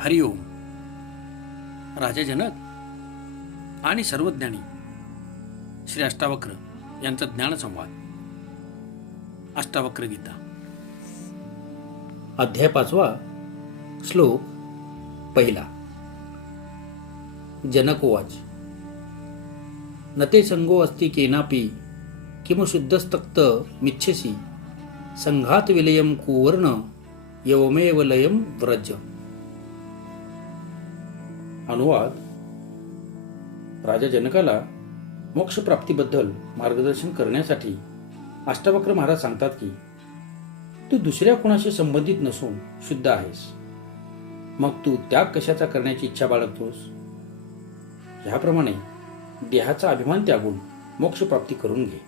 हरिओम राजा जनक आणि सर्वज्ञानी श्री अष्टावक्र यांचा ज्ञानसंवाद. अष्टावक्र गीता. अध्याय पाचवा श्लोक पहिला. जनकोवाच. न ते संगो अस्ति केनापि किम शुद्धस्तक्त मिच्छसी. संघात विलयम कुवर्ण यवमेव लयम व्रज. अनुवाद राजा जनकाला मोक्षप्राप्तीबद्दल मार्गदर्शन करण्यासाठी अष्टावक्र महाराज सांगतात की तू दुसऱ्या कोणाशी संबंधित नसून शुद्ध आहेस. मग तू त्याग कशाचा करण्याची इच्छा बाळगतोस? ह्याप्रमाणे देहाचा अभिमान त्यागून मोक्षप्राप्ती करून घे.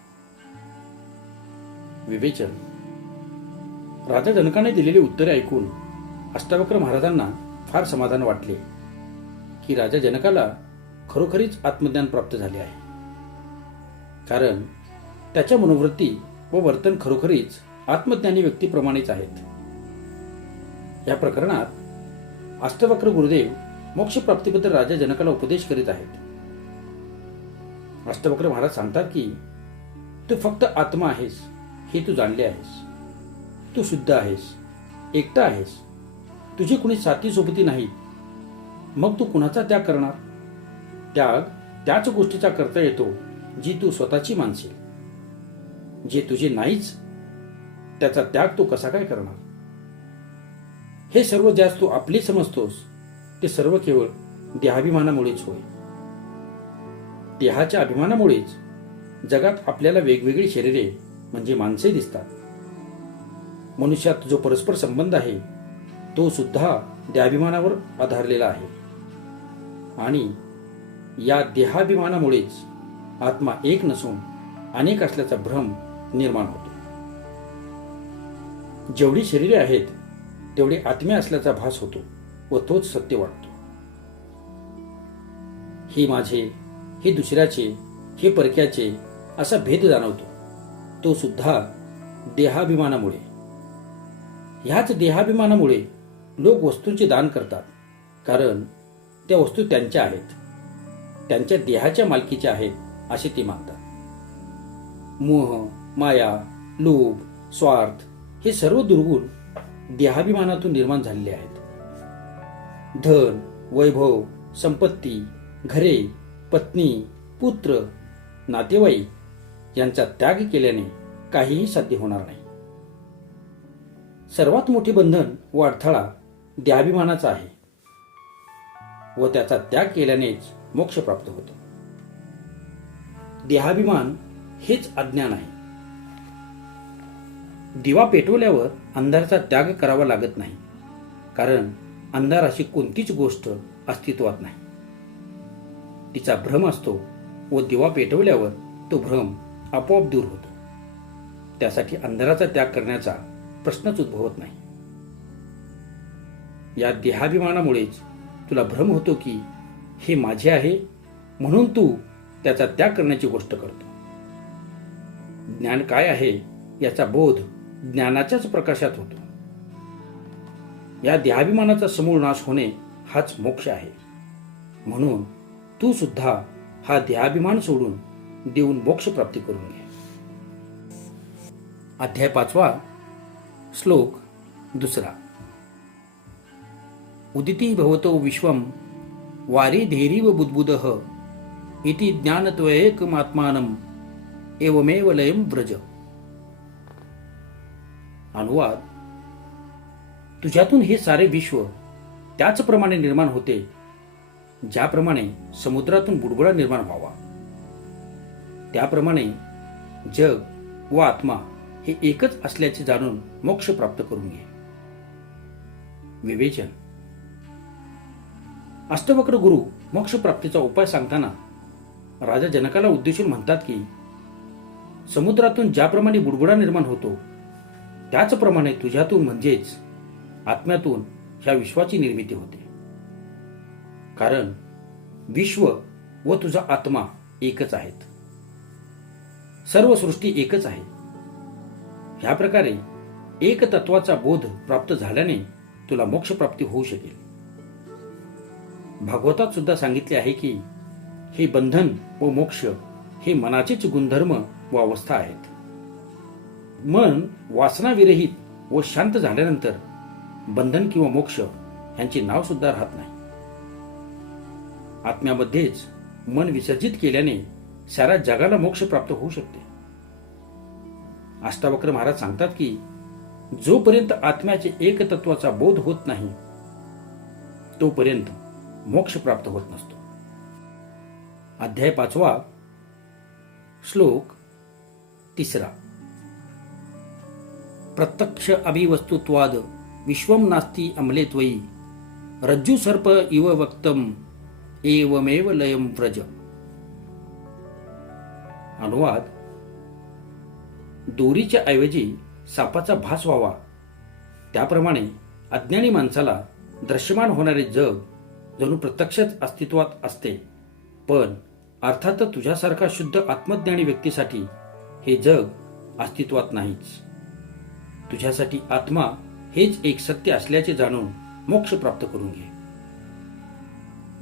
विवेचन. राजा जनकाने दिलेली उत्तरे ऐकून अष्टावक्र महाराजांना फार समाधान वाटले. की राजा जनकाला खरोखरीच आत्मज्ञान प्राप्त झाले आहे. कारण त्याच्या मनोवृत्ती व वर्तन खरोखरीच आत्मज्ञानी व्यक्तीप्रमाणेच आहेत. या प्रकरणात अष्टवक्र गुरुदेव मोक्षप्राप्तीबद्दल राजा जनकाला उपदेश करीत आहेत. अष्टवक्र महाराज सांगतात की तू फक्त आत्मा आहेस हे तू जाणले आहेस. तू शुद्ध आहेस एकटा आहेस. तुझी कुणी साथी सोबती नाही मग तू कुणाचा त्याग करणार? त्याग त्याच गोष्टीचा करता येतो जी तू स्वतःची मानशील. जे तुझे नाहीच त्याचा त्याग तू कसा काय करणार? हे सर्व ज्यास तू आपले समजतोस ते सर्व केवळ देहाभिमानामुळेच होय. देहाच्या अभिमानामुळेच जगात आपल्याला वेगवेगळी शरीरे म्हणजे माणसे दिसतात. मनुष्यात जो परस्पर संबंध आहे तो सुद्धा देहाभिमानावर आधारलेला आहे. आणि या देहाभिमानामुळेच आत्मा एक नसून अनेक असल्याचा भ्रम निर्माण होतो. जेवढी शरीरे आहेत तेवढे आत्म्या असल्याचा भास होतो व तोच सत्य वाटतो. हे माझे हे दुसऱ्याचे हे परक्याचे असा भेद जाणवतो. तो सुद्धा देहाभिमानामुळे. ह्याच देहाभिमानामुळे लोक वस्तूंचे दान करतात कारण त्या वस्तू त्यांच्या आहेत. त्यांच्या देहाच्या मालकीच्या आहेत असे ते मानतात. मोह माया लोभ स्वार्थ हे सर्व दुर्गुण देहाभिमानातून निर्माण झालेले आहेत. धन वैभव संपत्ती घरे पत्नी पुत्र नातेवाईक यांचा त्याग केल्याने काहीही साध्य होणार नाही. सर्वात मोठे बंधन व अडथळा देहाभिमानाचा आहे. व त्याचा त्याग केल्यानेच मोक्ष प्राप्त होतो. देहाभिमान हेच अज्ञान आहे. दिवा पेटवल्यावर अंधाराचा त्याग करावा लागत नाही कारण अंधार अशी कोणतीच गोष्ट अस्तित्वात नाही. तिचा भ्रम असतो व दिवा पेटवल्यावर तो भ्रम आपोआप दूर होतो. त्यासाठी अंधाराचा त्याग करण्याचा प्रश्नच उद्भवत नाही. या देहाभिमानामुळेच तुला भ्रम होतो की हे माझे आहे म्हणून तू त्याचा त्याग करण्याची गोष्ट करतो. ज्ञान काय आहे याचा बोध ज्ञानाच्याच प्रकाशात होतो. या देहाभिमानाचा समूळ नाश होणे हाच मोक्ष आहे. म्हणून तू सुद्धा हा देहाभिमान सोडून देऊन मोक्ष प्राप्ती करून घे. अध्याय पाचवा श्लोक दुसरा. उदिती भवतो विश्वम वारी धैर्यव बुद्बुदः इति ज्ञानत्वयेकमात्मानम एवमेव लयम व्रज। अनुवाद। तुझ्यातून हे सारे विश्व त्याचप्रमाणे निर्माण होते ज्याप्रमाणे समुद्रातून बुडबुडा निर्माण व्हावा. त्याप्रमाणे जग व आत्मा हे एकच असल्याचे जाणून मोक्ष प्राप्त करून घे. विवेचन। अष्टवक्र गुरु मोक्षप्राप्तीचा उपाय सांगताना राजा जनकाला उद्देशून म्हणतात की समुद्रातून ज्याप्रमाणे बुडबुडा निर्माण होतो त्याचप्रमाणे तुझ्यातून म्हणजेच आत्म्यातून ह्या विश्वाची निर्मिती होते. कारण विश्व व तुझा आत्मा एकच आहेत. सर्व सृष्टी एकच आहे. ह्या प्रकारे एक तत्वाचा बोध प्राप्त झाल्याने तुला मोक्षप्राप्ती होऊ शकेल. भागवतात सुद्धा सांगितले आहे की हे बंधन व मोक्ष हे मनाचेच गुणधर्म व अवस्था आहेत. मन वासनाविरहित व शांत झाल्यानंतर बंधन किंवा मोक्ष यांचे नाव सुद्धा राहत नाही. आत्म्यामध्येच मन विसर्जित केल्याने साऱ्या जगाला मोक्ष प्राप्त होऊ शकते. अष्टावक्र महाराज सांगतात की जोपर्यंत आत्म्याचे एकतत्वाचा बोध होत नाही तोपर्यंत मोक्ष प्राप्त होत नसतो. अध्याय पाचवा श्लोक तिसरा. प्रत्यक्ष अभिवस्तुत्वाद विश्वम नास्ती अमले त्वयी रज्जू सर्प इव वक्तम एवमेव लयम व्रज. अनुवाद दोरीच्या ऐवजी सापाचा भास व्हावा. त्याप्रमाणे अज्ञानी माणसाला दृश्यमान होणारे जग जणू प्रत्यक्षच अस्तित्वात असते. पण अर्थातच तुझ्यासारखा शुद्ध आत्मज्ञानी व्यक्तीसाठी हे जग अस्तित्वात नाहीच. तुझ्यासाठी आत्मा हेच एक सत्य असल्याचे जाणून मोक्ष प्राप्त करून घे.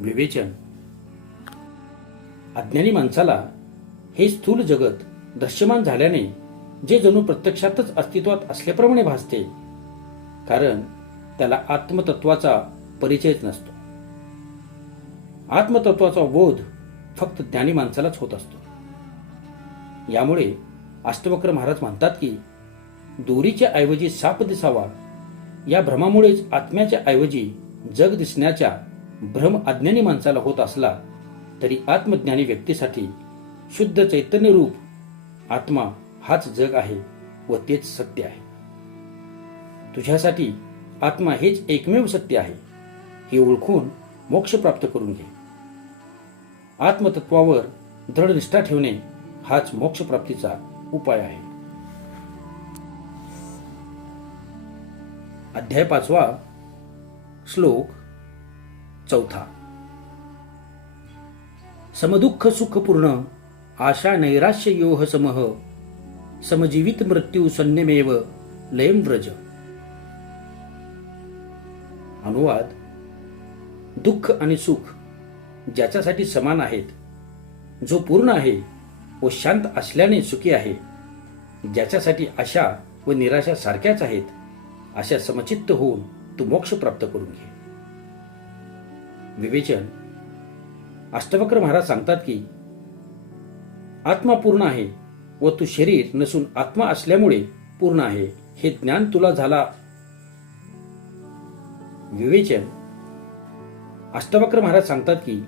विवेचन. अज्ञानी माणसाला हे स्थूल जगत दृश्यमान झाल्याने जे जणू प्रत्यक्षातच अस्तित्वात असल्याप्रमाणे भासते. कारण त्याला आत्मतत्वाचा परिचयच नसतो. आत्मतत्वाचा बोध फक्त ज्ञानी माणसालाच होत असतो. यामुळे अष्टवक्र महाराज म्हणतात की दोरीच्या ऐवजी साप दिसावा. या भ्रमामुळेच आत्म्याच्या ऐवजी जग दिसण्याच्या भ्रम अज्ञानी माणसाला होत असला तरी आत्मज्ञानी व्यक्तीसाठी शुद्ध चैतन्य रूप आत्मा हाच जग आहे व तेच सत्य आहे. तुझ्यासाठी आत्मा हेच एकमेव सत्य आहे हे ओळखून मोक्ष प्राप्त करून घे. आत्मतत्वावर दृढ निष्ठा ठेवणे हाच मोक्ष प्राप्तीचा उपाय आहे. अध्याय पाचवा श्लोक चौथा. समदुःख सुखपूर्ण आशा नैराश्य योह समह समजीवित मृत्यू सन्यमेव लयम व्रज. अनुवाद दुःख आणि सुख ज्याच्यासाठी समान आहेत जो पूर्ण आहे व शांत असल्याने सुखी आहे ज्याच्यासाठी आशा व निराशा सारख्याच आहेत अशा समचित्त होऊन तू मोक्ष प्राप्त करून घे. विवेचन. अष्टवक्र महाराज सांगतात की आत्मा पूर्ण आहे व तू शरीर नसून आत्मा असल्यामुळे पूर्ण आहे हे ज्ञान तुला झाला. विवेचन. अष्टवक्र महाराज सांगतात की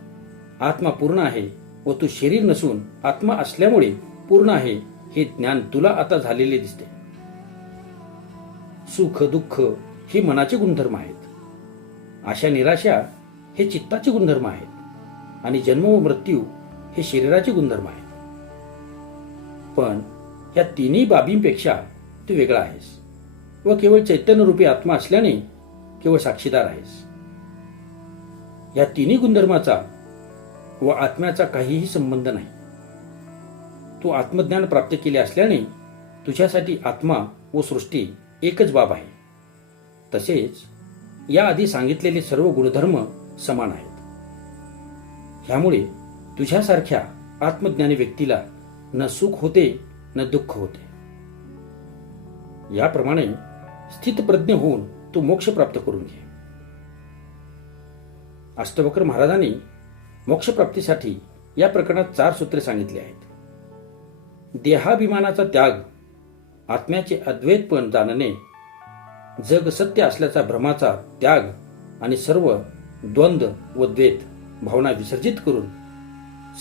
आत्मा पूर्ण आहे व तू शरीर नसून आत्मा असल्यामुळे पूर्ण आहे हे ज्ञान तुला आता झालेले दिसते. सुख दुःख हे मनाचे गुणधर्म आहेत. आशा निराशा हे चित्ताचे गुणधर्म आहेत. आणि जन्म व मृत्यू हे शरीराचे गुणधर्म आहेत. पण या तिन्ही बाबींपेक्षा तू वेगळा आहेस व केवळ चैतन्यरूपी आत्मा असल्याने केवळ साक्षीदार आहेस. या तिन्ही गुणधर्माचा व आत्म्याचा काहीही संबंध नाही. तू आत्मज्ञान प्राप्त केले असल्याने तुझ्यासाठी आत्मा व सृष्टी एकच बाब आहे. तसेच याआधी सांगितलेले सर्व गुणधर्म समान आहेत. ह्यामुळे तुझ्यासारख्या आत्मज्ञानी व्यक्तीला न सुख होते न दुःख होते. याप्रमाणे स्थितप्रज्ञ होऊन तू मोक्ष प्राप्त करून घे. अष्टवक्र महाराजांनी मोक्षप्राप्तीसाठी या प्रकरणात चार सूत्रे सांगितली आहेत. देहाभिमानाचा त्याग आत्म्याचे अद्वैतपण जाणणे जग सत्य असल्याचा भ्रमाचा त्याग आणि सर्व द्वंद्व व द्वैत भावना विसर्जित करून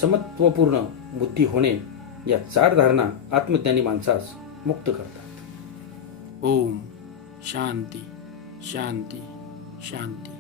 समत्वपूर्ण बुद्धी होणे या चार धारणा आत्मज्ञानी माणसास मुक्त करतात. ओम शांती शांती शांती.